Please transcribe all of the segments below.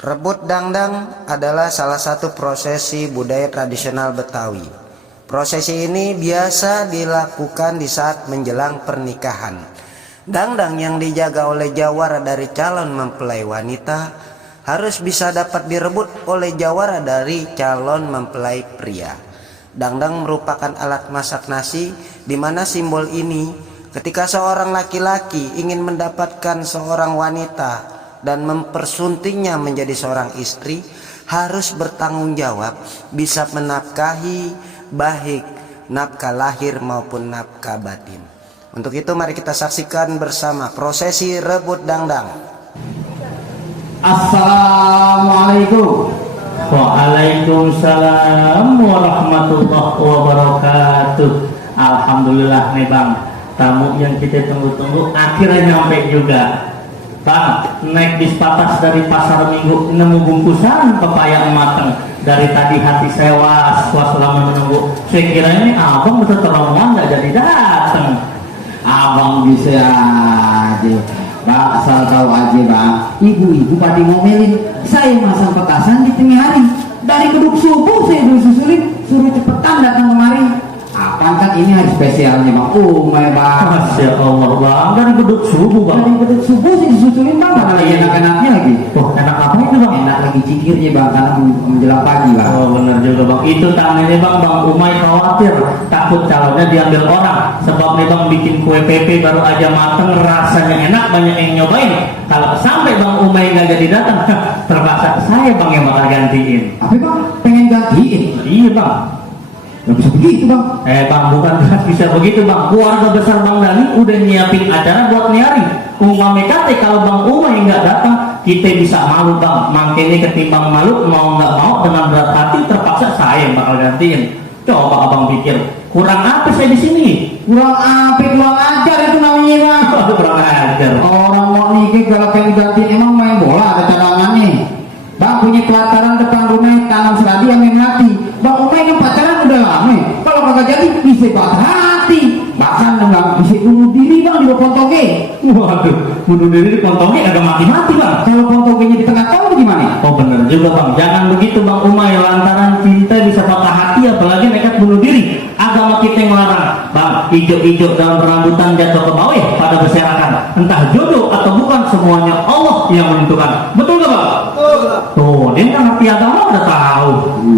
Rebut dangdang adalah salah satu prosesi budaya tradisional Betawi. Prosesi ini biasa dilakukan di saat menjelang pernikahan. Dangdang yang dijaga oleh jawara dari calon mempelai wanita harus bisa dapat direbut oleh jawara dari calon mempelai pria. Dangdang merupakan alat masak nasi, di mana simbol ini ketika seorang laki-laki ingin mendapatkan seorang wanita dan mempersuntingnya menjadi seorang istri, harus bertanggung jawab bisa menafkahi baik nafkah lahir maupun nafkah batin. Untuk itu mari kita saksikan bersama prosesi rebut dangdang. Assalamualaikum. Waalaikumsalam warahmatullahi wabarakatuh. Alhamdulillah nih Bang, tamu yang kita tunggu-tunggu akhirnya nyampe juga. Bang, naik bis patas dari pasar Minggu, nemu bungkusan pepaya mateng. Dari tadi hati saya was-was selama menunggu. Saya kira ini abang betul terlaluan gak jadi datang. Abang bisa aja, Bang, asal tahu aja Bang, ibu-ibu pada ngomelin saya masang petasan di tengah hari. Dari keduk subuh saya udah susulin, suruh cepetan datang kemari. Apaan kan ini hari spesialnya Bang, Bang. Masya Allah Bang, dari beduk subuh Bang. Dari keduk subuh sih disusulin Bang, mana lagi enak-enaknya lagi. Oh, enak apa itu Bang? Enak lagi cikirnya Bang, karena menjelang pagi Bang. Oh benar juga Bang, itu tangannya Bang, Bang Umay khawatir takut calonnya diambil orang. Sebab nih Bang bikin kue pepe baru aja mateng, rasanya enak, banyak yang nyobain. Kalau sampai Bang Umay nggak jadi datang, terpaksa saya Bang yang bakal gantiin. Apa Bang, pengen gantiin? Iya Bang. Gak bisa begitu Bang. Bang, bukan bisa begitu Bang. Keluarga besar Bang Dani udah nyiapin acara buat nyari. Umpamanya kate kalau Bang Umay nggak datang, kita bisa malu Bang. Makanya ketimbang malu, mau nggak mau dengan berat hati terpaksa saya yang bakal gantiin. Coba Abang pikir, kurang apa saya di sini? Kurang apa, kurang ajar itu namanya Bang. Waduh, kurang ajar. Orang mau nikah kalau pengen gantiin emang main bola ada cadangannya. Bang punya pelataran depan rumah tanam seradi yang mati. Bang Umay kan pacaran udah lama. Kalau kagak jadi bisa patah hati. Bahkan dengan bisa bunuh diri Bang di Pontoge. Waduh, bunuh diri di Pontoge agak mati-mati Bang. Kalau Pontogenya di tengah tahun gimana? Oh bener juga Bang, jangan begitu Bang Umay, lantaran cinta bisa patah hati apalagi nekat bunuh diri. Agama kita yang melarang Bang, ijo-ijo dalam rambutan jatuh ke bawah pada berserakan. Entah jodoh atau bukan, semuanya Allah yang menentukan. Betul gak Bang? Betul. Tuh, dia kan ngerti agama udah tahu.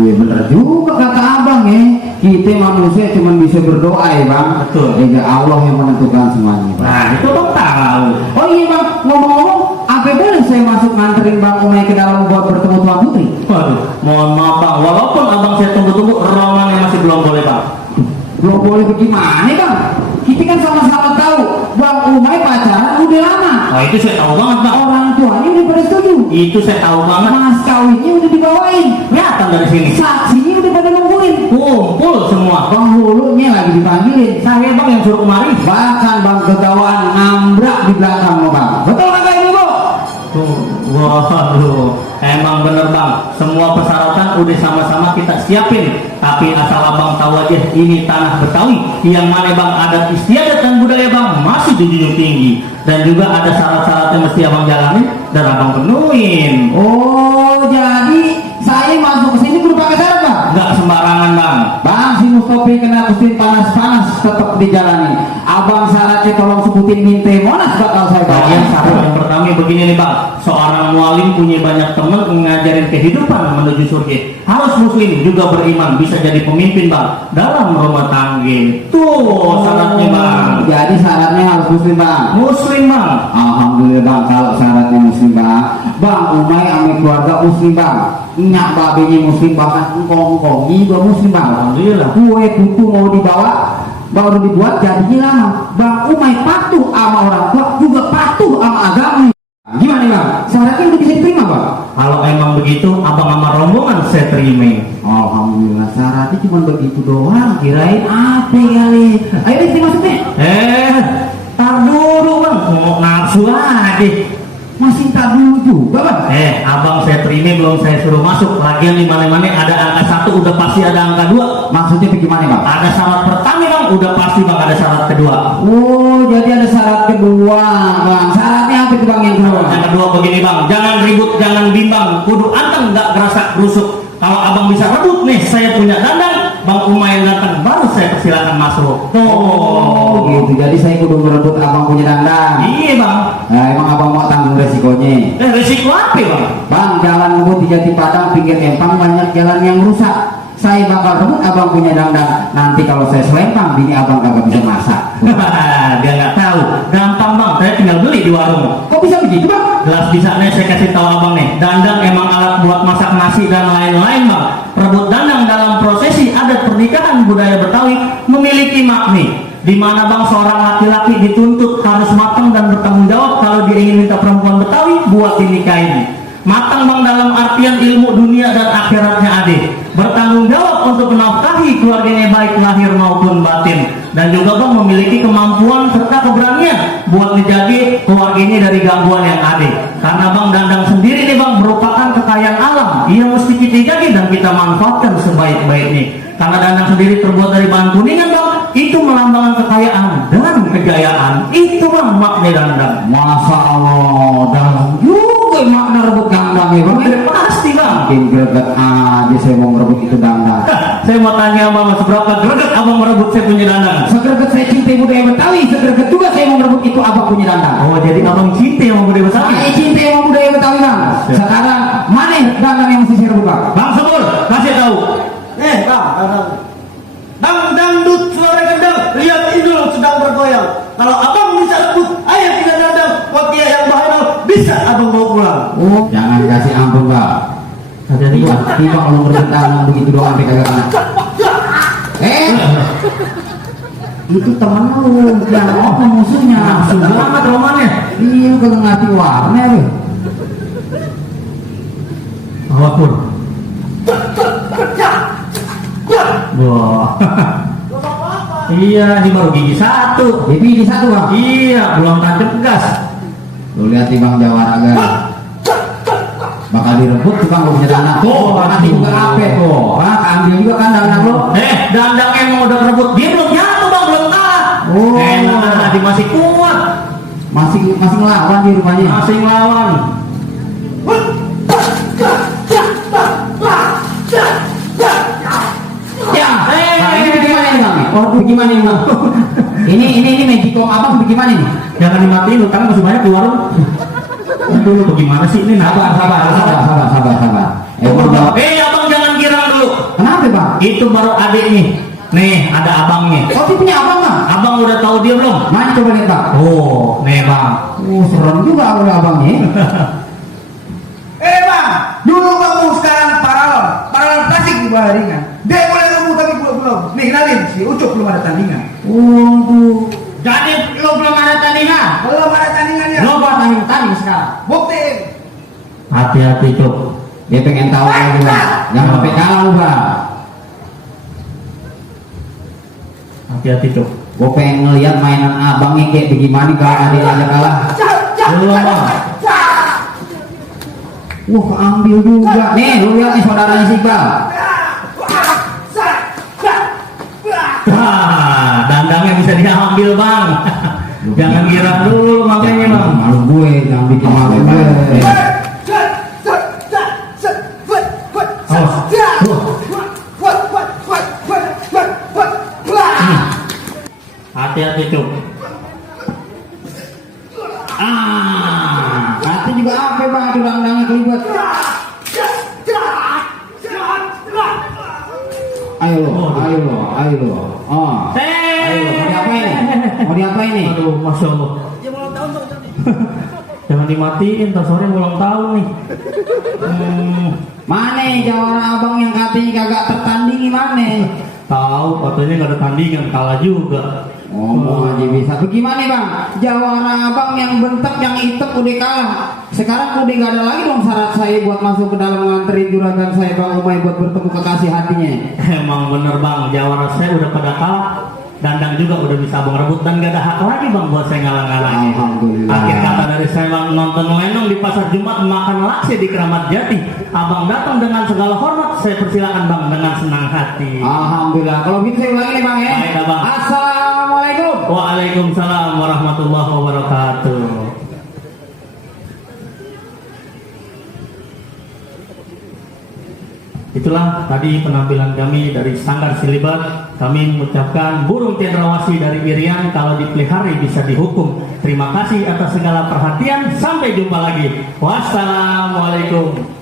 Iya bener juga kata abang ya. Kita manusia cuma bisa berdoa ya Bang. Betul. Jadi Allah yang menentukan semuanya Bang. Nah itu Bang tahu. Oh iya Bang, ngomong-ngomong, apa boleh saya masuk nganterin Bang Umay ke dalam buat bertemu Tuan Putri? Waduh, mohon maaf Bang, walaupun abang saya tunggu-tunggu, romannya masih belum boleh Bang. Belum boleh bagaimana Bang? Kita kan sama-sama tahu Bang Umay pacaran udah lama. Oh itu saya tahu banget Bang. Orang tuanya udah pada setuju. Itu saya tahu banget. Mas kawinnya udah dibawain. Kelihatan dari sini. Saksinya udah pada nungguin. Kumpul semua. Penghulunya lagi dipanggilin. Saya Bang yang suruh kemari. Bahkan Bang Kegawaan nambrak di belakang Bang. Betul kagak ini Bu? Waduh, emang bener Bang, semua persyaratan udah sama-sama kita siapin. Tapi asal Abang tahu aja, ini tanah Betawi yang mana Bang adat istiadat dan budaya Bang masih dijunjung tinggi. Dan juga ada syarat-syarat yang mesti Abang jalanin dan Abang penuhin. Oh, jadi saya masuk ke sini berupa syarat Bang? Nggak sembarangan Bang. Bang, si Mustopi kena kustin panas-panas tetap dijalani. Abang syaratnya tolong sebutin minte monas bakal saya Bagian bawa. syarat yang pertama begini nih Bang, seorang mualim punya banyak teman ngajarin kehidupan menuju surga. Harus muslim juga beriman, bisa jadi pemimpin Bang dalam rumah tangga. Tuh syaratnya Bang. Jadi syaratnya harus muslim Bang. Muslim Bang. Alhamdulillah Bang, kalau syaratnya muslim Bang. Bang Umay ame keluarga muslim Bang. Nyak babenya muslim, bahkan engkong juga muslim Bang. Alhamdulillah. Kue putu mau dibawa baru dibuat jadinya lama. Bang Umay patuh sama orang tua, juga patuh sama agama. Gimana Bang? Syaratnya udah bisa diterima Bang? Kalau emang begitu, abang sama rombongan saya terima. Alhamdulillah, syaratnya cuma begitu doang. Kirain apa kali? Ayo deh masuk deh. Tar dulu Bang, mau nafsu aja. Masih tak dulu juga Bang. Abang saya terima belum saya suruh masuk. Lagian di mana-mana ada angka 1 udah pasti ada angka 2. Maksudnya bagaimana Bang? Ada syarat pertama Bang, udah pasti Bang ada syarat kedua. Oh, jadi ada syarat kedua Bang. Syaratnya apa itu bang yang kedua? Yang kedua begini bang, jangan ribut, jangan bimbang, kudu anteng nggak gerasak rusuk. Kalau abang bisa rebut nih, saya punya dandang, bang Umayan datang, baru saya persilakan masuk. Oh gitu, jadi saya kudu merebut abang punya dandang. Iya bang. Nah, emang abang mau tanggung resikonya? Risiko apa bang? Bang, jalan ngebut di Jati Padang pinggir empang banyak jalan yang rusak. Saya bakal rebut abang punya dandang. Nanti kalau saya selempang, bini abang kagak bisa masak. Dia nggak tahu, gampang bang, saya tinggal beli di warung. Kok bisa begitu bang? Jelas bisa nih, saya kasih tahu abang nih. Dandang emang alat buat masak nasi dan lain-lain bang. Rebut dandang dalam prosesi adat pernikahan budaya Betawi memiliki makna. Di mana bang seorang laki-laki dituntut harus matang dan bertanggung jawab kalau dia ingin minta perempuan Betawi buat dinikahin. Matang bang dalam artian ilmu dunia dan akhiratnya adik. Bertanggung jawab untuk menafkahi keluarganya baik lahir maupun batin. Dan juga bang memiliki kemampuan serta keberanian buat menjaga keluarga ini dari gangguan yang ada. Karena bang dandang sendiri nih bang merupakan kekayaan alam. Ia mesti kita jaga dan kita manfaatkan sebaik-baiknya. Karena dandang sendiri terbuat dari bahan kuningan bang, itu melambangkan kekayaan dan kejayaan. Itu bang makna dandang. Masa Allah, dalam juga makna rebut dandang ya bang? Pasti bang. Makin greget aja saya mau merebut itu dandang. Saya mau tanya abang, seberapa greget abang merebut saya punya dandang? Segreget saya cinta budaya Betawi, segreget juga saya mau merebut itu abang punya dandang. Oh jadi abang cinta yang mau budaya Betawi? Saya cinta sama budaya Betawi bang. Sekarang mana dandang yang mesti saya rebut bang? Bang Sebul, kasih tahu. Bang dangdut suara gendang, lihat idul sedang bergoyang. Kalau abang bisa rebut ayah tidak dandang, wakia yang bahaya bisa abang bawa pulang. Oh, jangan kasih ampun bang. Tiba-tiba kalau merebut dandang begitu doang sampai kagak kena. Itu temen lu yang apa musuhnya? Langsung banget romannya. Iya, lu kagak ngerti warna lu. Wapur. Wah. Iya, ini baru gigi satu. Gigi satu bang. Iya, belum tancap gas. Lu lihat nih bang Jawaraga. Bakal direbut tukang lu punya dandang. Oh, nanti juga apa tuh? Bang, ambil juga kan dandang lu. Dandang emang udah rebut, dia belum jatuh bang, belum kalah. Oh. Dia masih kuat, Masih ngelawan di rumahnya. masih ngelawan. Ya, nah, ini bagaimana nih bang? Oh, bagaimana nih bang? ini magicom abang bagaimana nih? Jangan dimatiin, utang masih banyak di warung. Aduh, bagaimana sih ini? Sabar. Abang jangan girang dulu. Kenapa bang? Itu baru adik nih. Nih, ada abangnya. Oh, dia punya abang bang? Abang udah tahu dia belum? Mana coba lihat bang? Oh, nih bang. Oh, serem juga abangnya. Bang, dulu kamu sekarang paralon klasik di bawah ringan. Dia boleh rebut tapi belum. Nih kenalin si Ucup belum ada tandingan. Oh, tuh. Jadi lo belum ada tandingan? Belum ada tandingannya. Lo buat tanding sekarang. Buktiin. Hati-hati Cuk. Dia pengen tahu lagi bang. Jangan sampai kalah lu bang. Hati-hati Cuk. Gue pengen ngeliat mainan abangnya kayak bagaimana kalau ada yang aja kalah. Belum bang. Wah, ambil juga. Nih, lu lihat nih saudaranya si Iqbal. Dandangnya bisa diambil bang. Jangan girang dulu makanya bang. Malu gue, jangan bikin malu gue. Hati-hati Cuk. Nanti juga apa bang, itu dandangnya kelibet. Ayo lo. Oh. Ayo, mau diapain nih? Aduh, masya Allah. Jangan dimatiin, tas sore ulang tahun nih. Mana jawara abang yang katanya kagak tertandingi mana? Tahu, katanya nggak ada tandingan, kalah juga. Ngomong aja bisa. Bagaimana bang? Jawara abang yang bentak, yang hitam udah kalah. Sekarang udah gak ada lagi dong syarat saya buat masuk ke dalam nganterin juragan saya Bang Umay buat bertemu kekasih hatinya. Emang bener bang, jawara saya udah pada kalah. Dandang juga udah bisa abang rebut dan gak ada hak lagi bang buat saya ngalang-ngalangin. Alhamdulillah. Akhir kata dari saya bang, nonton lenong di pasar Jumat, makan lakse di Keramat Jati. Abang datang dengan segala hormat, saya persilakan bang dengan senang hati. Alhamdulillah. Kalau gitu saya ulangi nih bang ya. Baik, Abang. Assalamualaikum. Waalaikumsalam warahmatullahi wabarakatuh. Itulah tadi penampilan kami dari Sanggar Silibat. Kami mengucapkan burung cendrawasih dari Irian kalau dipelihara bisa dihukum. Terima kasih atas segala perhatian. Sampai jumpa lagi. Wassalamualaikum.